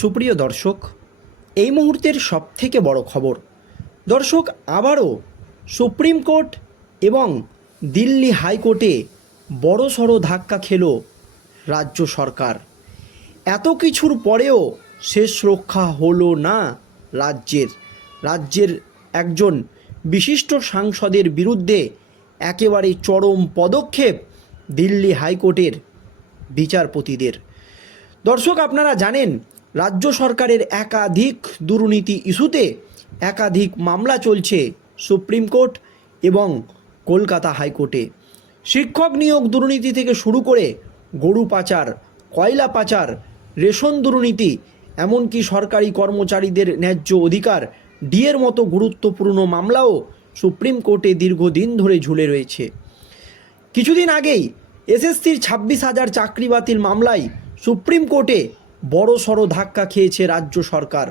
সুপ্রিয় দর্শক, এই মুহূর্তের সবথেকে বড় খবর। দর্শক, আবারও সুপ্রিম কোর্ট এবং দিল্লি হাইকোর্টে বড়সড় ধাক্কা খেল রাজ্য সরকার। এত কিছুর পরেও শেষ রক্ষা হলো না রাজ্যের। রাজ্যের একজন বিশিষ্ট সাংসদের বিরুদ্ধে একেবারে চরম পদক্ষেপ দিল্লি হাইকোর্টের বিচারপতিদের। দর্শক, আপনারা জানেন রাজ্য সরকারের একাধিক দুর্নীতি ইস্যুতে একাধিক মামলা চলছে সুপ্রিম কোর্ট এবং কলকাতা হাইকোর্টে। শিক্ষক নিয়োগ দুর্নীতি থেকে শুরু করে গরু পাচার, কয়লা পাচার, রেশন দুর্নীতি, এমনকি সরকারি কর্মচারীদের ন্যায্য অধিকার, ডিএর মতো গুরুত্বপূর্ণ মামলাও সুপ্রিম কোর্টে দীর্ঘদিন ধরে ঝুলে রয়েছে। কিছুদিন আগেই এসএসসির ছাব্বিশ হাজার চাকরি বাতিল মামলায় সুপ্রিম কোর্টে বড় সড় ধাক্কা খেয়েছে রাজ্য সরকার।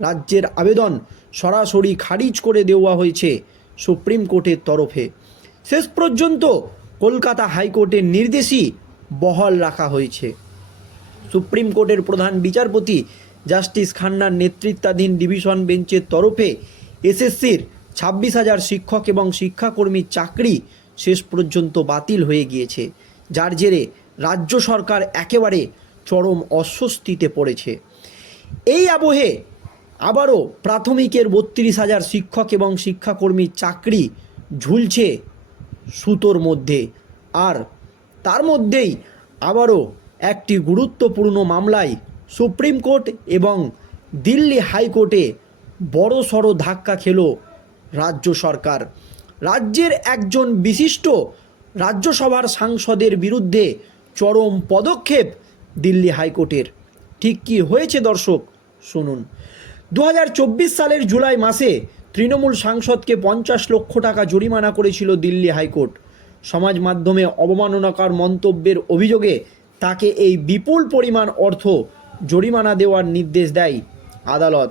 রাজ্যের আবেদন সরাসরি খারিজ করে দেওয়া হয়েছে সুপ্রিম কোর্টের তরফে। শেষ পর্যন্ত কলকাতা হাইকোর্টের নির্দেশই বহাল রাখা হয়েছে। সুপ্রিম কোর্টের প্রধান বিচারপতি জাস্টিস খান্নার নেতৃত্বাধীন ডিভিশন বেঞ্চের তরফে এসএসসির ছাব্বিশ হাজার শিক্ষক এবং শিক্ষাকর্মীর চাকরি শেষ পর্যন্ত বাতিল হয়ে গিয়েছে। যার জেরে রাজ্য সরকার একেবারে চরম অস্বস্তিতে পড়েছে। এই আবহে আবারও প্রাথমিকের বত্রিশ হাজার শিক্ষক এবং শিক্ষাকর্মীর চাকরি ঝুলছে সুতোর মধ্যে। আর তার মধ্যেই আবারও একটি গুরুত্বপূর্ণ মামলায় সুপ্রিম কোর্ট এবং দিল্লি হাইকোর্টে বড় সড় ধাক্কা খেল রাজ্য সরকার। রাজ্যের একজন বিশিষ্ট রাজ্যসভার সাংসদের বিরুদ্ধে চরম পদক্ষেপ দিল্লি হাইকোর্টের। ঠিক কি হয়েছে দর্শক? শুনুন। দু হাজার চব্বিশ সালের জুলাই মাসে তৃণমূল সাংসদকে পঞ্চাশ লক্ষ টাকা জরিমানা করেছিল দিল্লি হাইকোর্ট। সমাজ মাধ্যমে অবমাননাকর মন্তব্যের অভিযোগে তাকে এই বিপুল পরিমাণ অর্থ জরিমানা দেওয়ার নির্দেশ দেয় আদালত।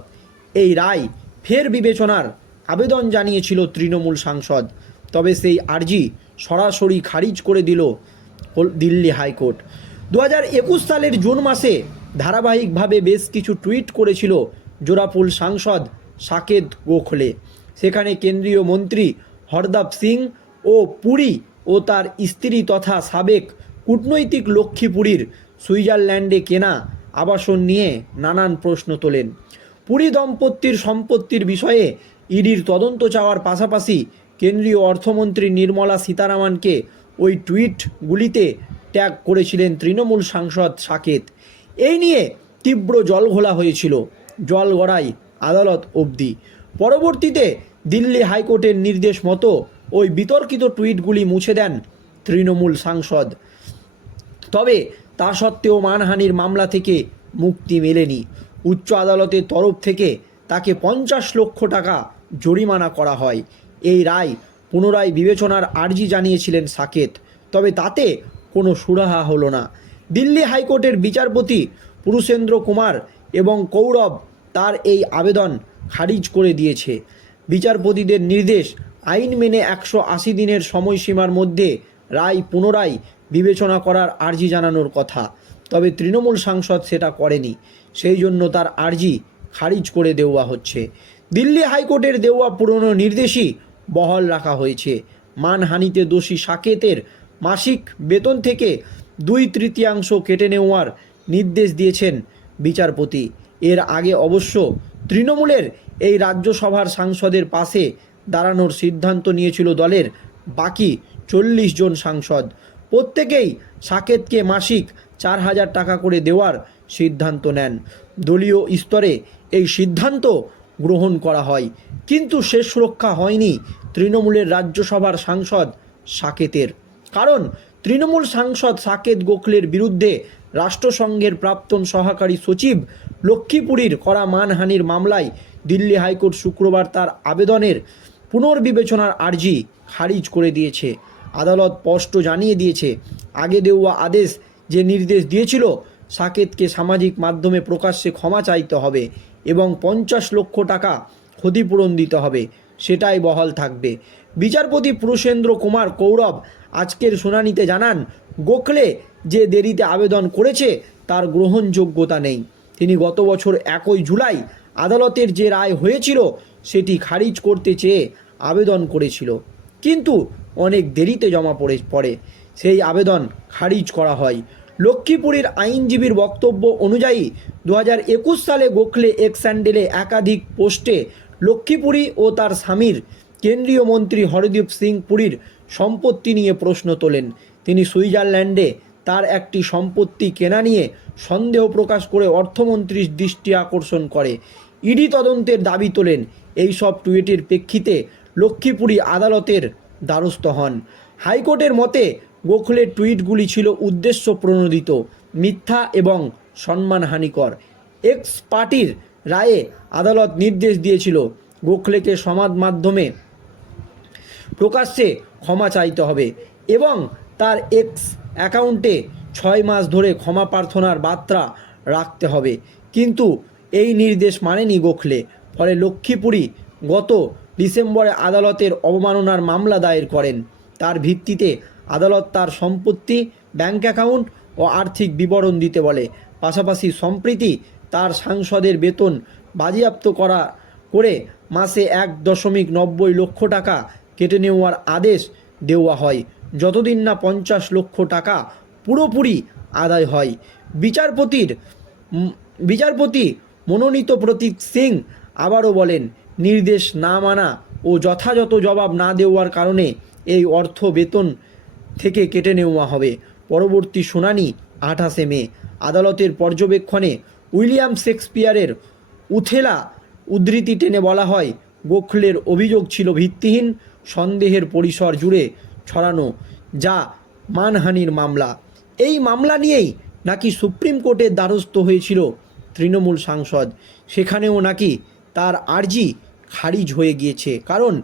এই রায় ফের বিবেচনার আবেদন জানিয়েছিল তৃণমূল সাংসদ। তবে সেই আর্জি সরাসরি খারিজ করে দিল দিল্লি হাইকোর্ট। দু হাজার একুশ সালের জুন মাসে ধারাবাহিকভাবে বেশ কিছু টুইট করেছিল জোড়াফুল সাংসদ সাকেত গোখলে। সেখানে কেন্দ্রীয় মন্ত্রী হরদাপ সিং ও পুরী ও তার স্ত্রী তথা সাবেক কূটনৈতিক লক্ষ্মীপুরীর সুইজারল্যান্ডে কেনা আবাসন নিয়ে নানান প্রশ্ন তোলেন। পুরী দম্পতির সম্পত্তির বিষয়ে ইডির তদন্ত চাওয়ার পাশাপাশি কেন্দ্রীয় অর্থমন্ত্রী নির্মলা সীতারামনকে ওই টুইটগুলিতে ট্যাগ করেছিলেন তৃণমূল সাংসদ সাকেত। এই নিয়ে তীব্র জলঘোলা হয়েছিল জল গড়াই আদালত অবধি। পরবর্তীতে দিল্লি হাইকোর্টের নির্দেশ মতো ওই বিতর্কিত টুইটগুলি মুছে দেন তৃণমূল সাংসদ। তবে তা সত্ত্বেও মানহানির মামলা থেকে মুক্তি মেলেনি। উচ্চ আদালতের তরফ থেকে তাকে পঞ্চাশ লক্ষ টাকা জরিমানা করা হয়। এই রায় পুনরায় বিবেচনার আর্জি জানিয়েছিলেন সাকেত। তবে তাতে কোনো সুরাহা হলো না। দিল্লি হাইকোর্টের বিচারপতি পুরুষেন্দ্র কুমার এবং কৌরব তার এই আবেদন খারিজ করে দিয়েছে। বিচারপতিদের নির্দেশ আইন মেনে একশো আশি দিনের সময়সীমার মধ্যে রায় পুনরায় বিবেচনা করার আর্জি জানানোর কথা। তবে তৃণমূল সাংসদ সেটা করেনি। সেই জন্য তার আর্জি খারিজ করে দেওয়া হচ্ছে। দিল্লি হাইকোর্টের দেওয়া পুরনো নির্দেশই বহাল রাখা হয়েছে। মানহানিতে দোষী সাকেতের মাসিক বেতন থেকে দুই তৃতীয়াংশ কেটে নেওয়ার নির্দেশ দিয়েছেন বিচারপতি। এর আগে অবশ্য তৃণমূলের এই রাজ্যসভার সাংসদের পাশে দাঁড়ানোর সিদ্ধান্ত নিয়েছিল দলের বাকি চল্লিশ জন সাংসদ। প্রত্যেকেই সাকেতকে মাসিক চার হাজার টাকা করে দেওয়ার সিদ্ধান্ত নেন। দলীয় স্তরে এই সিদ্ধান্ত গ্রহণ করা হয়। কিন্তু শেষ রক্ষা হয়নি তৃণমূলের রাজ্যসভার সাংসদ সাকেতের। কারণ তৃণমূল সাংসদ সাকেত গোখলের বিরুদ্ধে রাষ্ট্রসংঘের প্রাক্তন সহকারী সচিব লক্ষ্মীপুরীর করা মানহানির মামলায় দিল্লি হাইকোর্ট শুক্রবার তার আবেদনের পুনর্বিবেচনার আর্জি খারিজ করে দিয়েছে। আদালত স্পষ্ট জানিয়ে দিয়েছে, আগে দেওয়া আদেশ যে নির্দেশ দিয়েছিল সাকেতকে সামাজিক মাধ্যমে প্রকাশ্যে ক্ষমা চাইতে হবে এবং পঞ্চাশ লক্ষ টাকা ক্ষতিপূরণ দিতে হবে, সেটাই বহাল থাকবে। বিচারপতি পুরুষেন্দ্র কুমার কৌরব আজকের শুনানিতে জানান, গোখলে যে দেরিতে আবেদন করেছে তার গ্রহণযোগ্যতা নেই। তিনি গত বছর একই জুলাই আদালতের যে রায় হয়েছিল সেটি খারিজ করতে চেয়ে আবেদন করেছিল। কিন্তু অনেক দেরিতে জমা পড়ে পড়ে। সেই আবেদন খারিজ করা হয়। লক্ষ্মীপুরের আইনজীবীর বক্তব্য অনুযায়ী দু সালে গোখলে এক্স স্যান্ডেলে একাধিক পোস্টে লক্ষ্মীপুরী ও তার স্বামীর কেন্দ্রীয় মন্ত্রী হরদীপ সিং পুরীর সম্পত্তি নিয়ে প্রশ্ন তোলেন। তিনি সুইজারল্যান্ডে তার একটি সম্পত্তি কেনা নিয়ে সন্দেহ প্রকাশ করে অর্থমন্ত্রীর দৃষ্টি আকর্ষণ করে। ইডি তদন্তের দাবি তোলেন এই সব টুইটের প্রেক্ষিতে লক্ষ্মীপুরী আদালতের দ্বারস্থ হন। হাইকোর্টের মতে, গোখলের টুইটগুলি ছিল উদ্দেশ্য প্রণোদিত, মিথ্যা এবং সম্মানহানিকর। এক্স পার্টির রায়ে আদালত নির্দেশ দিয়েছিল, গোখলেকে সমাজ মাধ্যমে প্রকাশ্যে ক্ষমা চাইতে হবে এবং তার এক্স অ্যাকাউন্টে ছয় মাস ধরে ক্ষমা প্রার্থনার বার্তা রাখতে হবে। কিন্তু এই নির্দেশ মানেনি গোখলে। ফলে লক্ষ্মীপুরী গত ডিসেম্বরে আদালতের অবমাননার মামলা দায়ের করেন। তার ভিত্তিতে আদালত তার সম্পত্তি, ব্যাংক অ্যাকাউন্ট ও আর্থিক বিবরণ দিতে বলে। পাশাপাশি সম্প্রীতি তার সাংসদের বেতন বাজেয়াপ্ত করা করে মাসে এক দশমিক নব্বই লক্ষ টাকা কেটে নেওয়ার আদেশ দেওয়া হয়। যতদিন না পঞ্চাশ লক্ষ টাকা পুরোপুরি আদায় হয়। বিচারপতির বিচারপতি মনোনীত প্রতীক সিং আবারও বলেন, নির্দেশ না মানা ও যথাযথ জবাব না দেওয়ার কারণে এই অর্থ বেতন থেকে কেটে নেওয়া হবে। পরবর্তী শুনানি আঠাশে মে। আদালতের পর্যবেক্ষণে উইলিয়াম শেক্সপিয়ারের উথেলা উদ্ধৃতি টেনে বলা হয়, গোখলের অভিযোগ ছিল ভিত্তিহীন সন্দেহের পরিসর জুড়ে ছড়ানো যা মানহানির মামলা। এই মামলা নিয়েই নাকি সুপ্রিম কোর্টের দ্বারস্থ হয়েছিল তৃণমূল সাংসদ। সেখানেও নাকি তার আর্জি খারিজ হয়ে গিয়েছে। কারণ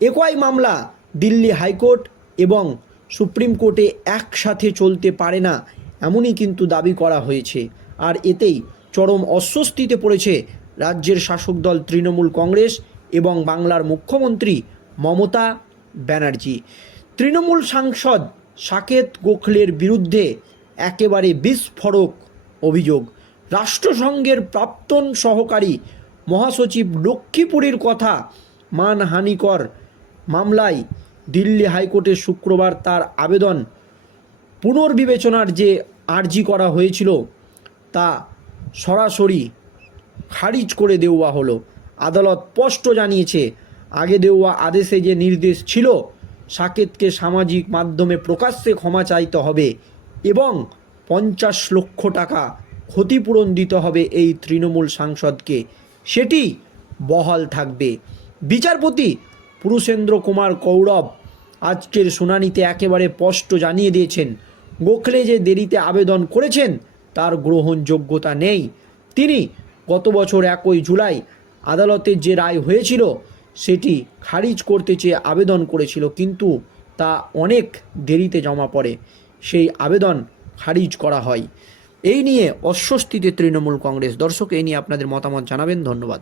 একই মামলা দিল্লি হাইকোর্ট এবং সুপ্রিম কোর্টে একসাথে চলতে পারে না এমনই কিন্তু দাবি করা হয়েছে। আর এতেই চরম অস্বস্তিতে পড়েছে রাজ্যের শাসক দল তৃণমূল কংগ্রেস এবং বাংলার মুখ্যমন্ত্রী মমতা ব্যানার্জি। তৃণমূল সাংসদ সাকেত গোখলের বিরুদ্ধে একেবারে বিস্ফোরক অভিযোগ। রাষ্ট্রসংঘের প্রাক্তন সহকারী মহাসচিব লক্ষ্মীপুরীর কথা মানহানিকর মামলায় দিল্লি হাইকোর্টে শুক্রবার তার আবেদন পুনর্বিবেচনার যে আর্জি করা হয়েছিল তা সরাসরি খারিজ করে দেওয়া হলো। আদালত স্পষ্ট জানিয়েছে আগে দেওয়া আদেশে যে নির্দেশ ছিল, সাকেতকে সামাজিক মাধ্যমে প্রকাশ্যে ক্ষমা চাইতে হবে এবং পঞ্চাশ লক্ষ টাকা ক্ষতিপূরণ দিতে হবে এই তৃণমূল সাংসদকে। সেটি বহাল থাকবে। বিচারপতি পুরুষেন্দ্র কুমার কৌরব আজকের শুনানিতে একেবারে স্পষ্ট জানিয়ে দিয়েছেন, গোখলে যে দেরিতে আবেদন করেছেন তার গ্রহণযোগ্যতা নেই। তিনি গত বছর একই জুলাই আদালতের যে রায় হয়েছিল সেটি খারিজ করতে চেয়ে আবেদন করেছিল, কিন্তু তা অনেক দেরিতে জমা পড়ে। সেই আবেদন খারিজ করা হয়। এই নিয়ে অস্বস্তিতে তৃণমূল কংগ্রেস। দর্শক, এই নিয়ে আপনাদের মতামত জানাবেন। ধন্যবাদ।